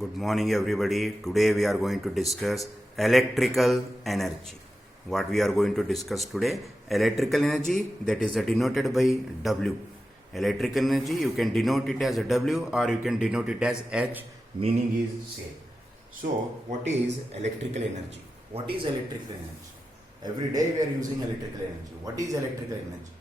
Good morning, everybody. Today we are going to discuss electrical energy. What we are going to discuss today? Electrical energy, that is denoted by W. Electrical energy, you can denote it as a W or you can denote it as H. Meaning is same. So, what is electrical energy? What is electrical energy? Every day we are using electrical energy. What is electrical energy?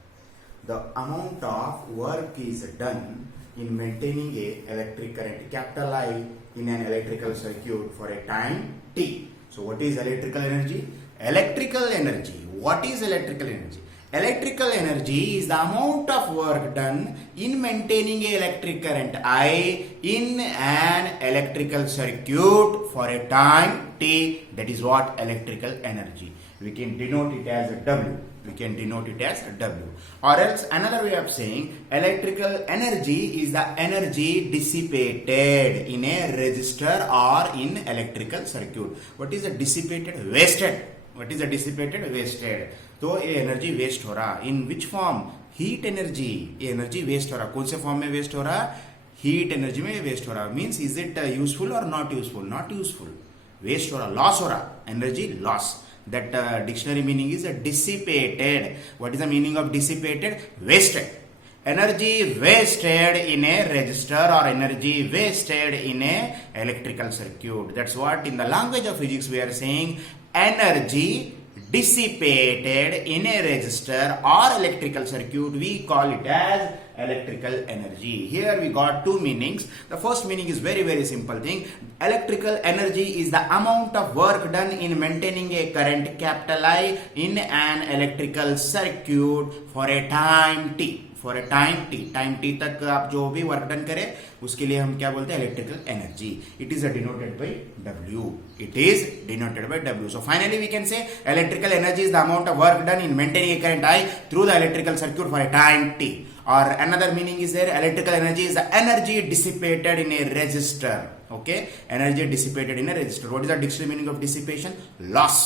The amount of work is done in maintaining a electric current, capital I, in an electrical circuit for a time t. So what is electrical energy? Electrical energy. What is electrical energy? Electrical energy is the amount of work done in maintaining a electric current I in an electrical circuit for a time t. That is what electrical energy. We can denote it as a W. We can denote it as W. Or else another way of saying electrical energy is the energy dissipated in a resistor or in electrical circuit. What is a dissipated? Wasted. What is a dissipated? Wasted. तो ये energy waste हो रहा, इन which form? Heat energy. ये energy waste हो रहा, कौन से form में वेस्ट हो रहा? हीट एनर्जी में वेस्ट हो रहा. मीन्स इज इट यूजफुल और not useful? Not useful. Waste हो रहा, लॉस हो रहा, energy loss. That dictionary meaning is dissipated. What is the meaning of dissipated? Wasted. Energy wasted in a resistor or energy wasted in a electrical circuit. That's what in the language of physics we are saying energy dissipated in a resistor or electrical circuit. We call it as electrical energy. Here we got two meanings. The first meaning is very simple thing. Electrical energy is the amount of work done in maintaining a current capital I in an electrical circuit for a time t. For a time T. Time T तक आप जो भी work done करें उसके लिए हम क्या बोलते हैं? Electrical energy. It is denoted by W. It is denoted by W. So finally we can say electrical energy is the amount of work done in maintaining a current I through the electrical circuit for a time T. Or another meaning is there, electrical energy is the energy dissipated in a resistor. Okay, energy dissipated in a resistor. What is the dictionary meaning of dissipation? Loss,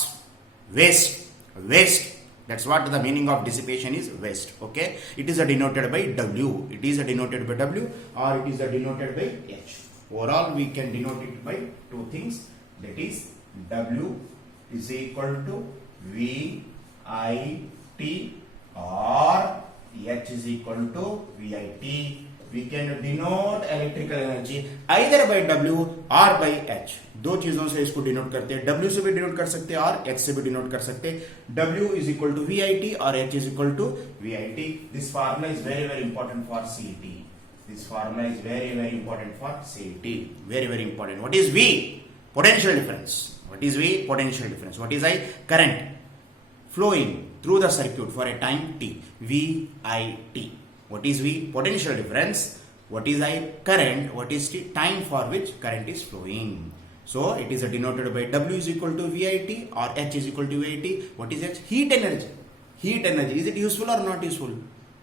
waste. That's what the meaning of dissipation is, waste. Okay, it is denoted by W. It is denoted by W or it is denoted by H. Overall, we can denote it by two things. That is W is equal to VIT or H is equal to VIT. We can denote electrical energy either by W or by H. दो चीजों से इसको denote करते हैं. W से भी denote कर सकते हैं और H से भी डिनोट कर सकते हैं. W is equal to VIT और H is equal to VIT. This formula is very important for CET. This formula is very important for CET. Very important. What is V? Potential difference. What is V? Potential difference. What is I? Current flowing through the circuit for a time t. VIT. What is V? Potential difference. What is I? Current. What is T? Time for which current is flowing. So it is denoted by W is equal to VIT or H is equal to VIT. What is H? Heat energy. Heat energy. Is it useful or not useful?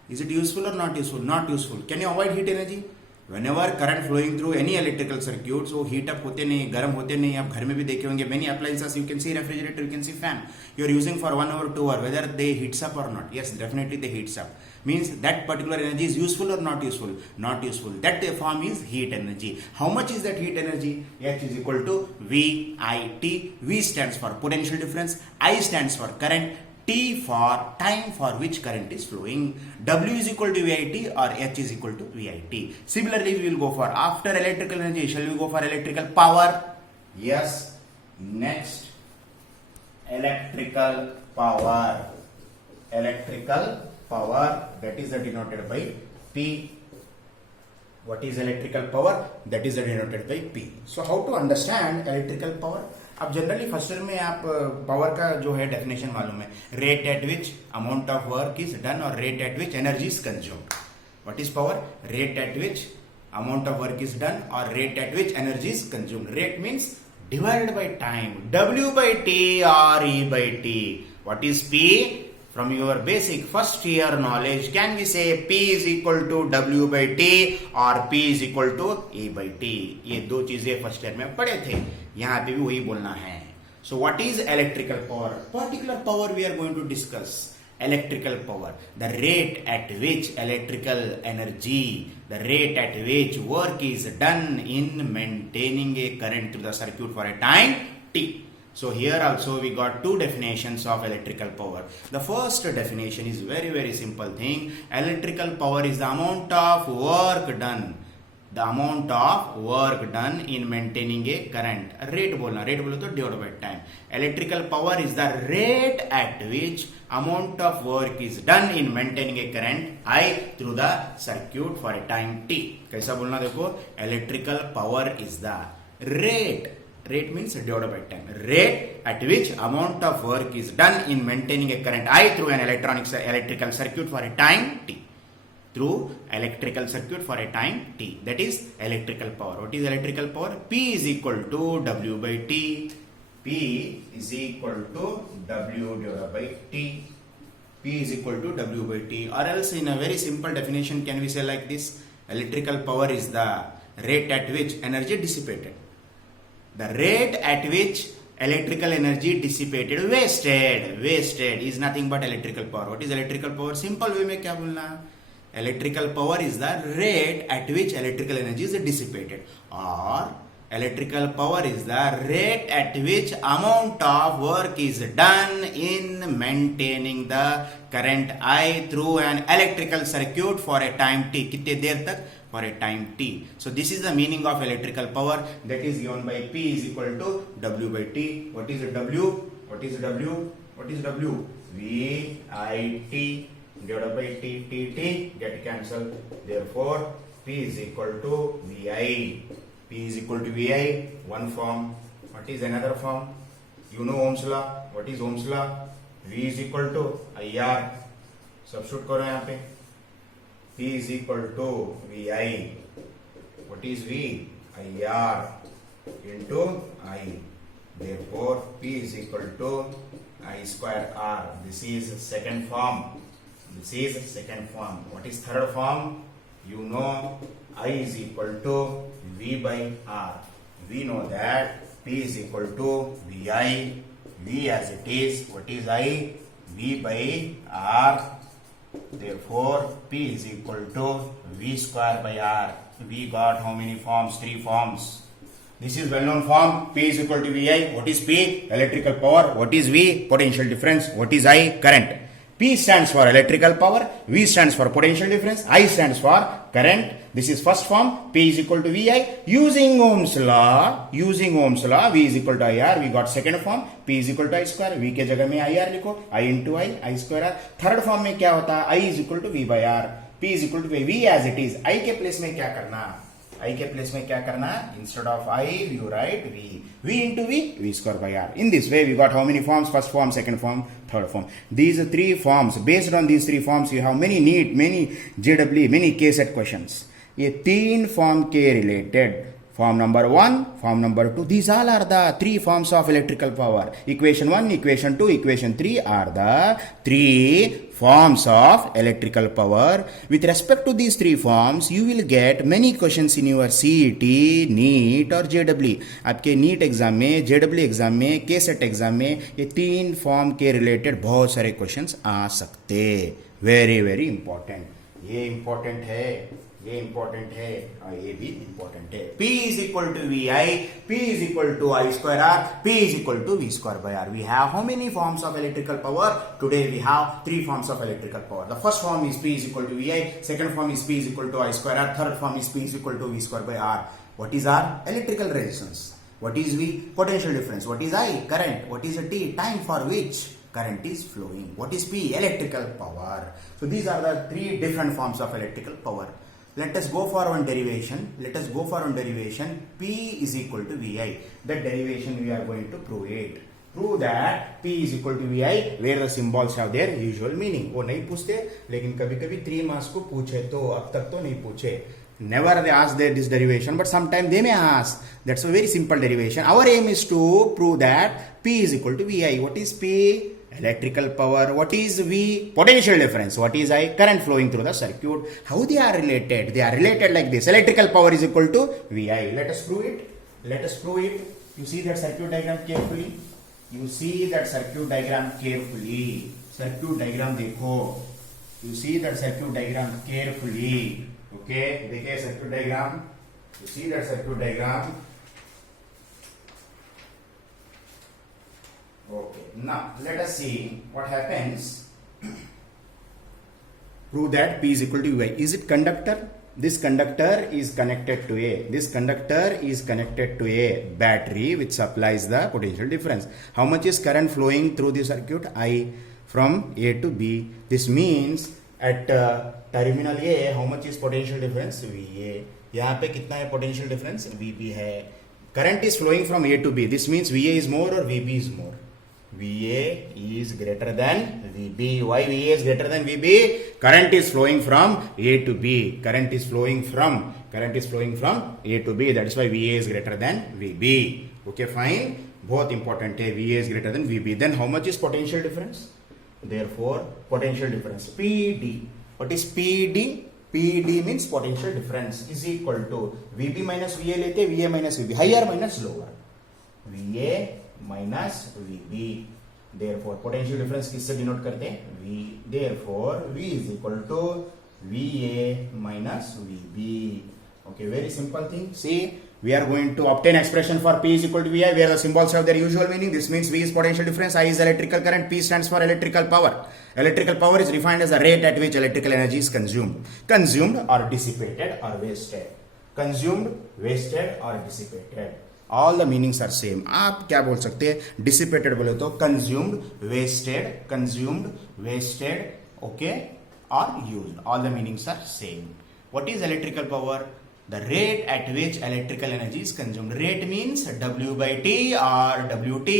Is it useful or not useful? Not useful. Can you avoid heat energy? Whenever current flowing through any electrical circuit, so heat up होते नहीं, गर्म होते नहीं. आप घर में भी देखे होंगे many appliances. You can see refrigerator, you can see fan. You are using for 1 hour, 2 hour. Whether they heats up or not? Yes, definitely they heats up. Means that particular energy is useful or not useful? Not useful. That form is heat energy. How much is that heat energy? H is equal to VIT. V stands for potential difference. I stands for current. T for time for which current is flowing. W is equal to VIT or H is equal to VIT. Similarly, we will go for after electrical energy. Shall we go for electrical power? Yes. Next, electrical power. Electrical power, that is denoted by P. What is electrical power? That is denoted by P. So how to understand electrical power? अब generally first year में आप power का जो है definition मालूम है. Rate at which amount of work is done और rate at which energy is consumed. What is power? Rate at which amount of work is done और rate at which energy is consumed. Rate means divided by time. W by T or E by T. What is P? From your basic first year knowledge, can we say P is equal to W by T or P is equal to E by T? ये दो चीजें first year में पढ़े थे, यहाँ पे भी वही बोलना है. So what is electrical power? Particular power we are going to discuss. electrical power, the rate at which electrical energy, the rate at which work is done in maintaining a current through the circuit for a time t. So here also we got two definitions of electrical power. The first definition is very simple thing. Electrical power is the amount of work done. The amount of work done in maintaining a current. Rate बोलना, rate बोलो तो divided by time. Electrical power is the rate at which amount of work is done in maintaining a current I through the circuit for a time t. कैसा बोलना देखो? Electrical power is the rate. Rate means divided by time. Rate at which amount of work is done in maintaining a current I through an electrical circuit for a time t. Through electrical circuit for a time t. That is electrical power. What is electrical power? P is equal to W by T. P is equal to W divided by T. P is equal to W by T. Or else in a very simple definition can we say like this? Electrical power is the rate at which energy dissipated. The rate at which electrical energy dissipated, wasted is nothing but electrical power. What is electrical power? Simple way में क्या बोलना? Electrical power is the rate at which electrical energy is dissipated, or electrical power is the rate at which amount of work is done in maintaining the current I through an electrical circuit for a time t. कितने देर तक? For a time t. So this is the meaning of electrical power, that is given by P is equal to W by T. What is W? What is W? What is W? V I T divided by T get cancelled. Therefore P is equal to VI. P is equal to VI, one form. What is another form? You know Ohm's law. What is Ohm's law? V is equal to IR. Substitute करो यहाँ पे. P is equal to VI. What is V? IR into I. Therefore P is equal to I square R. This is second form. This is second form. What is third form? You know I is equal to V by R. We know that P is equal to VI. V as it is. What is I? V by R. Therefore P is equal to V square by R. We got how many forms? Three forms. This is well-known form. P is equal to VI. What is P? Electrical power. What is V? Potential difference. What is I? Current. P stands for electrical power. V stands for potential difference. I stands for current. This is first form. P is equal to VI. Using Ohm's law, V is equal to IR. We got second form. P is equal to I square. V के जगह में IR लिखो. I into I square R. Third form में क्या होता है? I is equal to V by R. P is equal to V as it is. I के place में क्या करना? I के प्लेस में क्या करना? Instead of I, you write V. V into V square by R. In this way, we got how many forms? First form, second form, third form. These three forms. Based on these three forms, you have many NEET, many JEE, many K-set questions. ये तीन form के related. Form number 1, form number 2. These all are the three forms of electrical power. Equation 1, equation 2, equation 3 are the three forms of electrical power. With respect to these three forms, you will get many questions in your CET, NEET और JEE. आपके NEET exam में, JEE exam में, K-set exam में ये तीन form के related बहुत सारे क्वेश्चंस आ सकते. Very important. ये इंपॉर्टेंट है, ये इंपॉर्टेंट है और ये भी इंपॉर्टेंट है. P is equal to VI, P is equal to I square R, P is equal to V square by R. We have how many forms of electrical power? Today we have three forms of electrical power. The first form is P is equal to VI, second form is P is equal to I square R, third form is P is equal to V square by R. What is R? Electrical resistance. What is V? Potential difference. What is I? Current. What is T? Time for which current is flowing. What is P? Electrical power. So these are the three different forms of electrical power. Let us go for one derivation. P is equal to VI. That derivation we are going to prove it. Prove that P is equal to VI where the symbols have their usual meaning. वो नहीं पूछते, लेकिन कभी-कभी 3 marks को पूछे तो अब तक तो नहीं पूछे. Never they ask this derivation, but sometimes they may ask. That's a very simple derivation. Our aim is to prove that P is equal to VI. What is P? Electrical power. What is V? Potential difference. What is I? Current flowing through the circuit. How they are related? They are related like this. Electrical power is equal to VI. Let us prove it. You see that circuit diagram carefully. circuit diagram देखो, you see that circuit diagram carefully. Okay, देखिए circuit diagram, you see that circuit diagram. Okay, now let us see what happens. Prove that P is equal to V. Is it conductor? This conductor is connected to A. This conductor is connected to a battery which supplies the potential difference. How much is current flowing through the circuit? I from A to B. This means at terminal A, how much is potential difference? VA. यहाँ पे कितना है potential difference? VB है. Current is flowing from A to B. This means VA is more or VB is more? VA is greater than VB. Why VA is greater than VB? Current is flowing from A to B. Current is flowing from A to B. That is why VA is greater than VB. Okay, fine. बहुत important है. VA is greater than VB. Then how much is potential difference? Therefore, potential difference PD. What is PD? PD means potential difference is equal to VB minus VA लेते VA minus VB. Higher minus lower. VA minus VB. Therefore, potential difference किससे denote करते हैं? V. Therefore, V is equal to VA minus VB. Okay, very simple thing. See, we are going to obtain expression for P is equal to VI where the symbols have their usual meaning. This means V is potential difference, I is electrical current, P stands for electrical power. Electrical power is defined as the rate at which electrical energy is consumed. Consumed or dissipated or wasted. Consumed, wasted or dissipated. All the meanings are same. आप क्या बोल सकते हैं? Dissipated बोले तो consumed, wasted, okay, or used. All the meanings are same. What is electrical power? The rate at which electrical energy is consumed. Rate means W by T or WT,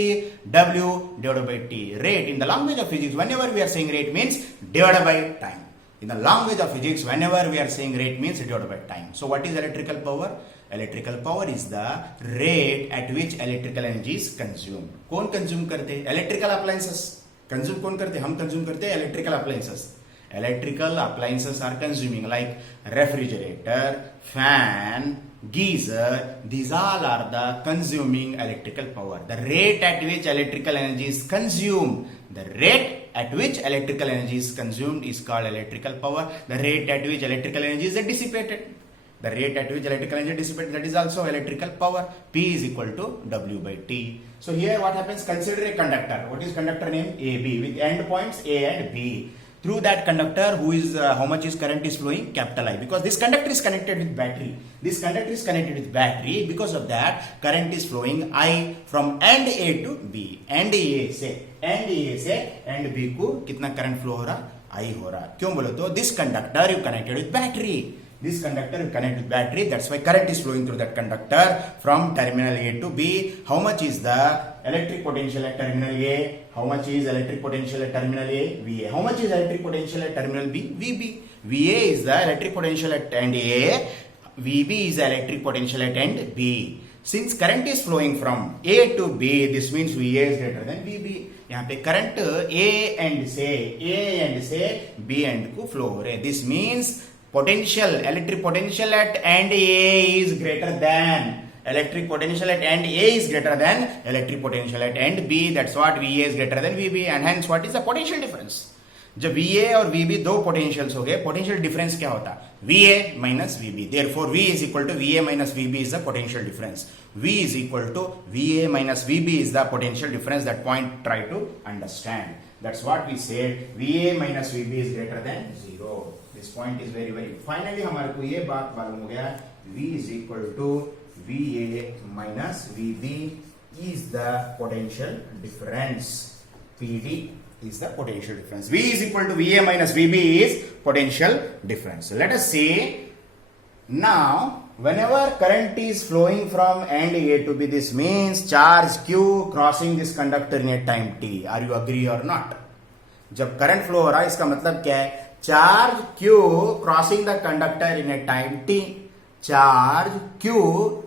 W divided by T. Rate in the language of physics, whenever we are saying rate means divided by time. In the language of physics, whenever we are saying rate means divided by time. So what is electrical power? Electrical power is the rate at which electrical energy is consumed. कौन consume करते हैं? Electrical appliances. Consume कौन करते हैं? हम consume करते हैं electrical appliances. Electrical appliances are consuming like refrigerator, fan, geyser. These all are the consuming electrical power. The rate at which electrical energy is consumed. The rate at which electrical energy is consumed is called electrical power. The rate at which electrical energy is dissipated. The rate at which electrical energy is dissipated, that is also electrical power. P is equal to W by T. So here what happens? Consider a conductor. What is conductor name? AB with end points A and B. Through that conductor, how much is current is flowing? Capital I. Because this conductor is connected with battery. This conductor is connected with battery. Because of that, current is flowing I from end A to B. End A से end B को कितना current flow हो रहा? I हो रहा. क्यों बोलो तो? This conductor is connected with battery. This conductor is connected with battery. That's why current is flowing through that conductor from terminal A to B. How much is the electric potential at terminal A? How much is electric potential at terminal A? VA. How much is electric potential at terminal B? VB. VA is the electric potential at end A. VB is the electric potential at end B. Since current is flowing from A to B, this means VA is greater than VB. यहाँ पे current A end से B end को flow हो रहे. This means potential, electric potential at end A is greater than electric potential at end A is greater than electric potential at end B. That's what VA is greater than VB, and hence what is the potential difference? जब VA और VB दो potentials हो गए, potential difference क्या होता? VA minus VB. Therefore V is equal to VA minus VB is the potential difference. V is equal to VA minus VB is the potential difference. That point try to understand. That's what we said. VA minus VB is greater than 0. This point is very very. Finally हमारे को ये बात मालूम हो गया. V is equal to VA minus VB is the potential difference. PD is the potential difference. V is equal to VA minus VB is potential difference. So let us see. Now, whenever current is flowing from end A to B, this means charge Q crossing this conductor in a time t. Are you agree or not? जब current flow हो रहा है इसका मतलब क्या है? Charge Q crossing the conductor in a time t. Charge Q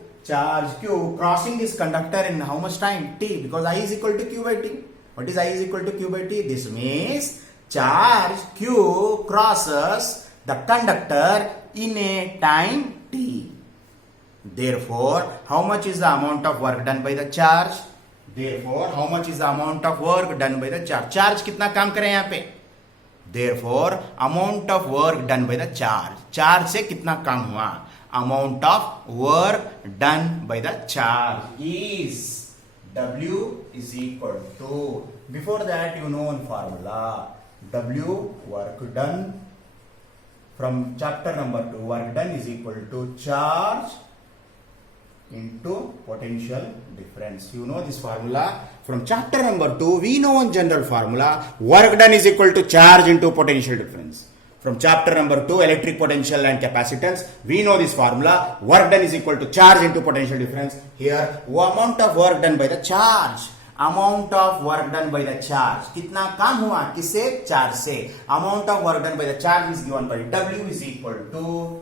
crossing this conductor in how much time? T. Because I is equal to Q by T. What is I is equal to Q by T? This means charge Q crosses the conductor in a time T. Therefore, how much is the amount of work done by the charge? Therefore, how much is the amount of work done by the charge? Charge कितना काम करे यहाँ पे? Therefore, amount of work done by the charge. Charge से कितना काम हुआ? Amount of work done by the charge is W is equal to, before that you know one formula, W work done from chapter number 2, work done is equal to charge into potential difference. You know this formula from chapter number 2. We know one general formula, work done is equal to charge into potential difference. From chapter number 2, electric potential and capacitance, we know this formula, work done is equal to charge into potential difference. Here, amount of work done by the charge, amount of work done by the charge, कितना काम हुआ किससे? Charge से. Amount of work done by the charge is given by W is equal to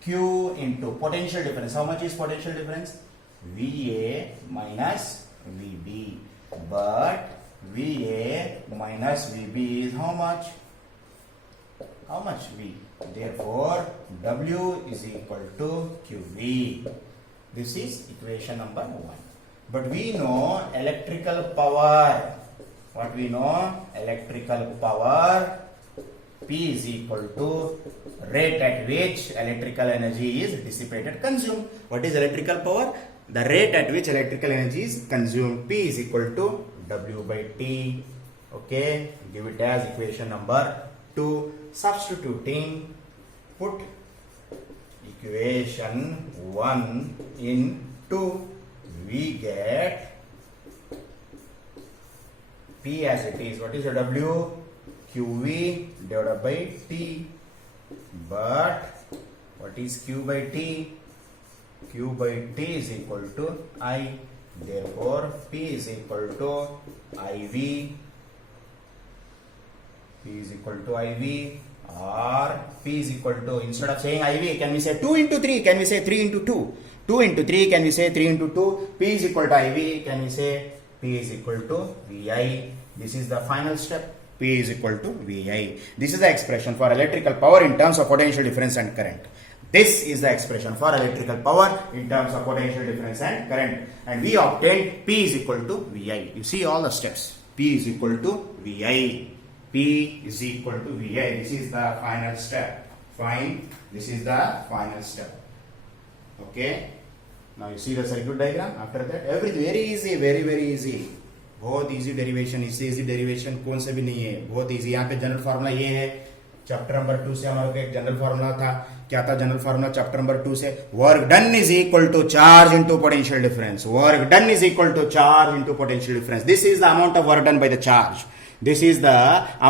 Q into potential difference. How much is potential difference? VA minus VB. But VA minus VB is how much? How much V? Therefore, W is equal to QV. This is equation number 1. But we know electrical power. What we know? Electrical power P is equal to rate at which electrical energy is dissipated, consumed. What is electrical power? The rate at which electrical energy is consumed. P is equal to W by T. Okay, give it as equation number 2. Substituting, put equation 1 in 2. We get P as it is. What is the W? QV divided by T. But what is Q by T? Q by T is equal to I. Therefore, P is equal to IV. P is equal to IV, or P is equal to, instead of saying IV, can we say 2 into 3? Can we say 3 into 2? 2 into 3, can we say 3 into 2? P is equal to IV, can we say P is equal to VI? This is the final step. P is equal to VI. This is the expression for electrical power in terms of potential difference and current. This is the expression for electrical power in terms of potential difference and current. And we obtained P is equal to VI. You see all the steps. P is equal to VI. P is equal to VI. This is the final step. Fine. This is the final step. Okay. Now you see the circuit diagram. After that, everything very easy, very easy. बहुत easy derivation. इससे easy derivation कौन से भी नहीं है. बहुत easy. यहाँ पे जनरल फार्मूला ये है. चैप्टर नंबर 2 से हमारे को एक जनरल फार्मूला था. क्या था जनरल फार्मूला चैप्टर नंबर 2 से? Work done is equal to charge into potential difference. Work done is equal to charge into potential difference. This is the amount of work done by the charge. This is the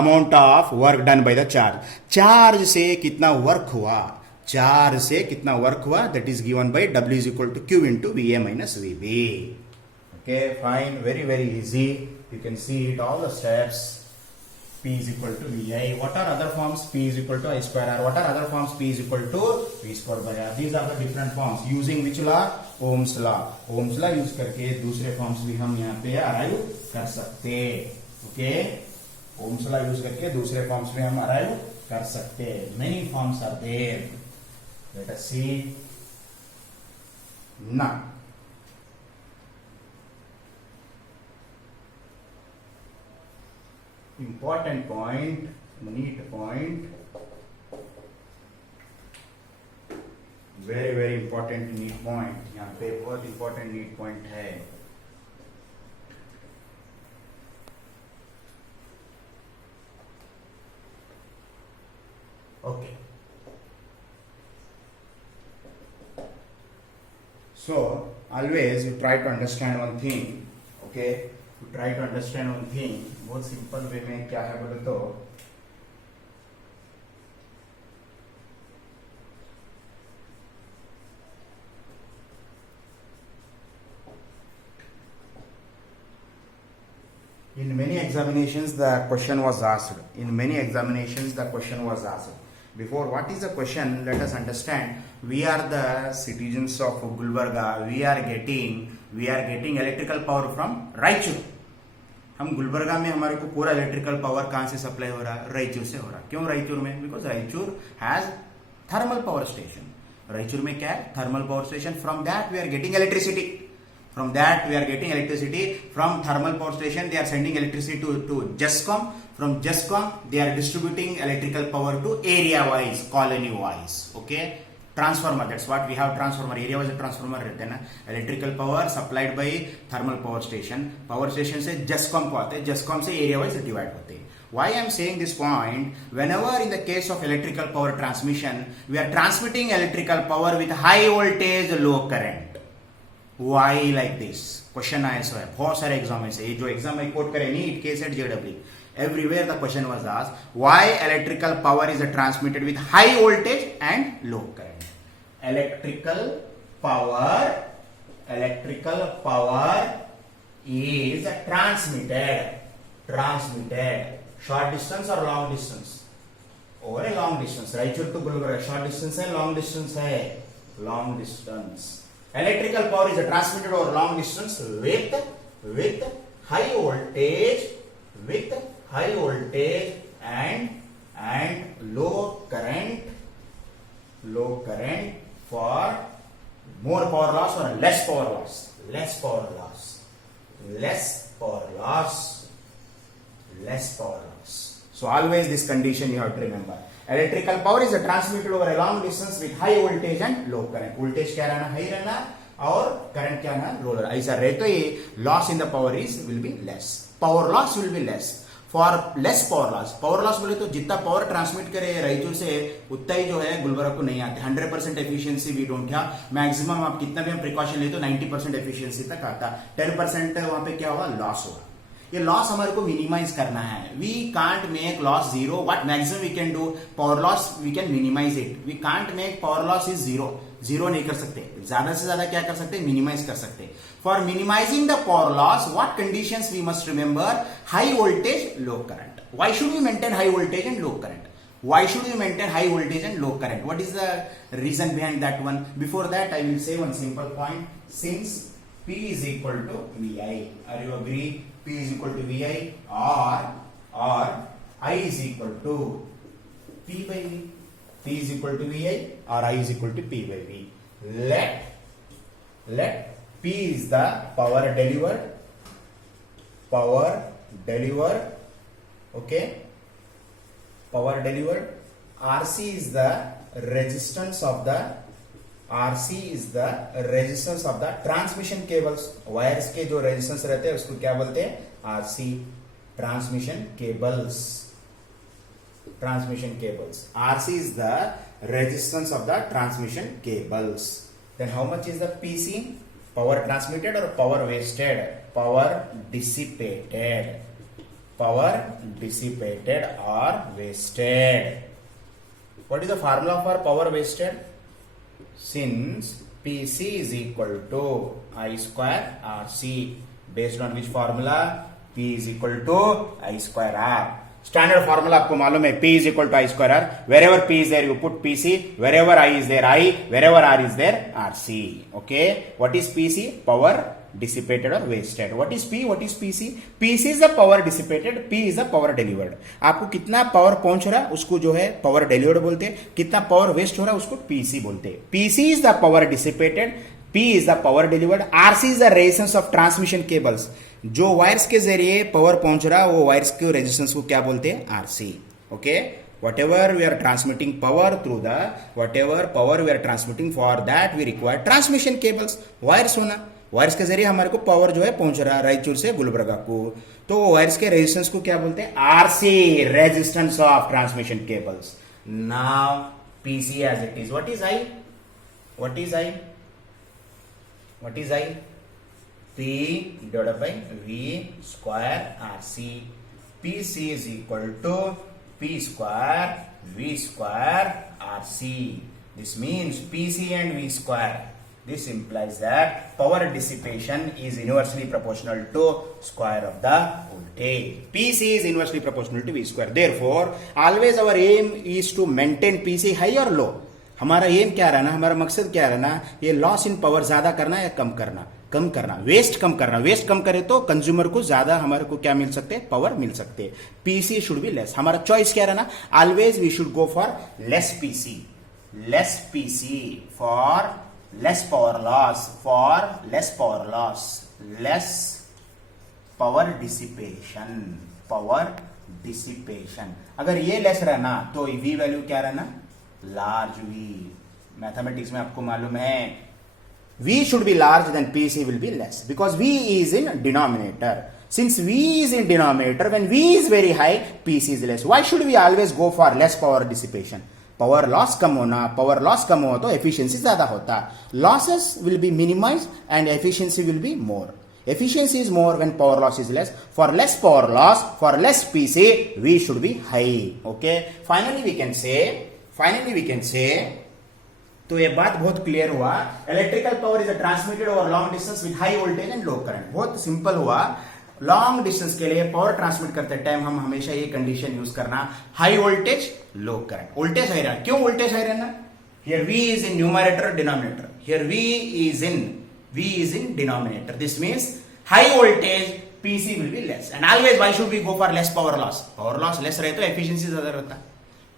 amount of work done by the charge. Charge से कितना work हुआ, charge से कितना work हुआ, that is given by W is equal to Q into VA minus VB. Okay, fine, very easy. You can see it, all the steps. P is equal to VI. What are other forms? P is equal to I square R. What are other forms? P is equal to V square by R. These are the different forms. Using which law? Ohm's law. Ohm's law use करके दूसरे forms भी हम यहाँ पे arrive कर सकते. Okay, Ohm's law use करके दूसरे forms भी हम arrive कर सकते. Many forms are there. Let us see. Now, important point, neat point, very important neat point. यहाँ पे बहुत important neat point है. Okay. So always you try to understand one thing. Okay. To try to understand one thing, बहुत simple way में क्या है बोले तो, in many examinations the question was asked. In many examinations the question was asked. Before, what is the question? Let us understand. We are the citizens of Gulbarga. We are getting electrical power from Raichur. हम गुलबर्गा में हमारे को पूरा electrical power कहां से supply हो रहा है? रायचूर से हो रहा है. क्यों रायचूर में? Because Raichur has thermal power station. Raichur में क्या है? Thermal power station. From that we are getting electricity. From that, we are getting electricity from thermal power station. They are sending electricity to GESCOM. From GESCOM, they are distributing electrical power to area-wise, colony-wise. Okay. Transformer. That's what we have. Transformer. Area-wise transformer रहते हैं ना. Electrical power supplied by thermal power station. Power station से GESCOM को आते हैं. GESCOM से area-wise divide होते हैं. Why I am saying this point? Whenever in the case of electrical power transmission, we are transmitting electrical power with high voltage, low current. Why like this? Question आया सो है. बहुत सारे exam में से ये जो एग्जाम में कोट करे NEET KSET JEE everywhere the question was asked, why electrical power is transmitted with high voltage and low current. Electrical power is transmitted short distance or long distance? Over a long distance. Raichur to Gulbarga short distance है, long distance है, long distance. Electrical power is transmitted over long distance with high voltage and low current for more power loss or less power loss. So always this condition you have to remember. Electrical power is transmitted over a long distance with high voltage and low current. Voltage क्या रहना, high रहना, और current क्या रहना, low रहना. ऐसा रहे तो ये loss in the power will be less. Power loss will be less. For less power loss बोले तो जितना power transmit करे रायचूर से उतना ही जो है गुलबर्गा को नहीं आते. 100% efficiency we don't have. Maximum आप कितना भी हम precaution ले तो 90% efficiency तक आता. 10% वहां पे क्या होगा, loss होगा. ये लॉस हमारे को मिनिमाइज करना है. We can't make loss zero. What maximum we can do, power loss we can minimise it. We can't make power loss is zero नहीं कर सकते. ज्यादा से ज्यादा क्या कर सकते, मिनिमाइज कर सकते. For minimising the power loss what conditions we must remember, high voltage low current. Why should we maintain high voltage and low current? Why should we maintain high voltage and low current? What is the reason behind that one? Before that, I will say one simple point. Since P is equal to VI, are you agree? P is equal to VI or I is equal to P by V. P is equal to VI or I is equal to P by V. Let P is the power delivered. Okay. Power delivered. RC is the resistance of the transmission cables. Wires के जो resistance रहते हैं उसको क्या बोलते हैं, RC. Transmission cables. RC is the resistance of the transmission cables. Then how much is the PC? Power transmitted or power wasted? Power dissipated or wasted. What is the formula for power wasted? Since PC is equal to I square RC, based on which formula? P is equal to I square R. Standard formula आपको मालूम है, P is equal to I square R. Wherever P is there, you put PC. Wherever I is there, I. Wherever R is there, RC. Okay. What is PC? Power dissipated or wasted. What is P? What is PC? PC is the power dissipated. P is the power delivered. आपको कितना power पहुंच रहा है उसको जो है power delivered बोलते हैं. कितना पावर वेस्ट हो रहा है उसको PC बोलते हैं. PC is the power dissipated. P is the power delivered. RC is the resistance of transmission cables. जो वायर्स के जरिए पावर पहुंच रहा है वो वायर्स के रेजिस्टेंस को क्या बोलते हैं, RC. Okay. Whatever we are transmitting power through the whatever power we are transmitting, for that we require transmission cables. Wires होना, वायर्स के जरिए हमारे को पावर जो है पहुंच रहा है रायचूर से गुलबर्गा को, तो वायर्स के रेजिस्टेंस को क्या बोलते हैं, RC. Resistance of transmission cables. Now PC as it is. What is I? P divided by V square RC. PC is equal to P square V square RC. This means PC and V square. This implies that power dissipation is inversely proportional to square of the voltage. PC is inversely proportional to V square. Therefore, always our aim is to maintain PC high or low. हमारा M क्या रहना, हमारा मकसद क्या रहना, ये loss in power ज्यादा करना या कम करना, वेस्ट कम करना. वेस्ट कम करे तो कंज्यूमर को ज्यादा हमारे को क्या मिल सकते हैं, पावर मिल सकते हैं. PC should be less. हमारा चॉइस क्या रहना, always we should go for less PC for less power loss, for less power loss, less power dissipation, power dissipation. अगर ये लेस रहना तो वी वैल्यू क्या रहना, लार्ज वी। मैथमेटिक्स में आपको मालूम है V should be large, then PC will be less because V is in denominator. Since V is in denominator, when V is very high, PC is less. Why should we always go for less power dissipation? Power loss कम होना, power loss कम हो तो efficiency ज्यादा होता, losses will be minimise and efficiency will be more. Efficiency is more when power loss is less. For less power loss, for less PC, V should be high. Okay. Finally we can say, तो ये बात बहुत clear हुआ. Electrical power is transmitted over long distance with high voltage and low current. बहुत simple हुआ. Long distance के लिए power transmit करते टाइम हम हमेशा ये कंडीशन यूज करना, high voltage low current. Voltage high रहना. क्यों वोल्टेज हाई रहना? Here V is in numerator denominator. Here V is in denominator. This means high voltage PC will be less. And always why should we go for less power loss? Power loss less रहे तो efficiency ज्यादा रहता.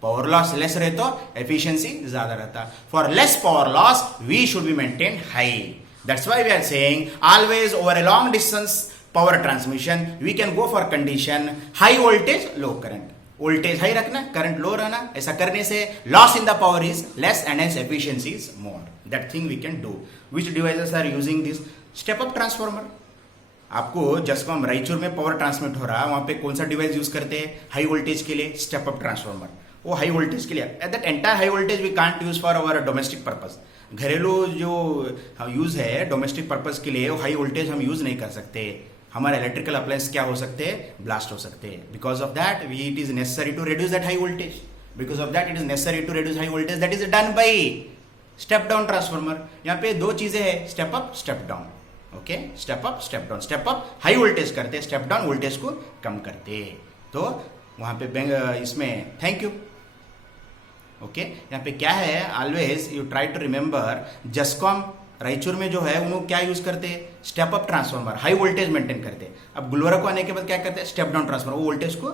Power loss less रहे तो efficiency ज्यादा रहता. For less power loss, we should be maintained high. That's why we are saying always over a long distance power transmission, we can go for condition high voltage, low current. Voltage high रखना, current low रहना. ऐसा करने से loss in the power is less and hence efficiency is more. That thing we can do. Which devices are using this? Step up transformer. आपको जसकॉम रायचूर में power transmit हो रहा है, वहां पे कौन सा डिवाइस यूज करते हैं हाई वोल्टेज के लिए? Step up transformer. वो हाई वोल्टेज के लिए. At that entire high voltage V can't use for our domestic purpose. घरेलू जो यूज है डोमेस्टिक पर्पज के लिए, वो हाई वोल्टेज हम यूज नहीं कर सकते. हमारे इलेक्ट्रिकल अप्लायंस क्या हो सकते हैं? ब्लास्ट हो सकते हैं. Because of that it is necessary to reduce that high voltage. Because of that it is necessary to reduce high voltage. That is done by step down transformer. यहाँ पे दो चीजें हैं, step up step down. Okay, step up step down. Step up high voltage करते, step down voltage को कम करते. तो वहां पे इसमें थैंक यू. ओके, यहाँ पे क्या है, always you try to remember JESCOM Raichur में जो है उन्होंने क्या यूज करते हैं? Step up transformer, high voltage maintain करते. अब गुलबर्गा को आने के बाद क्या करते हैं? स्टेप डाउन ट्रांसफार्मर, वो वोल्टेज को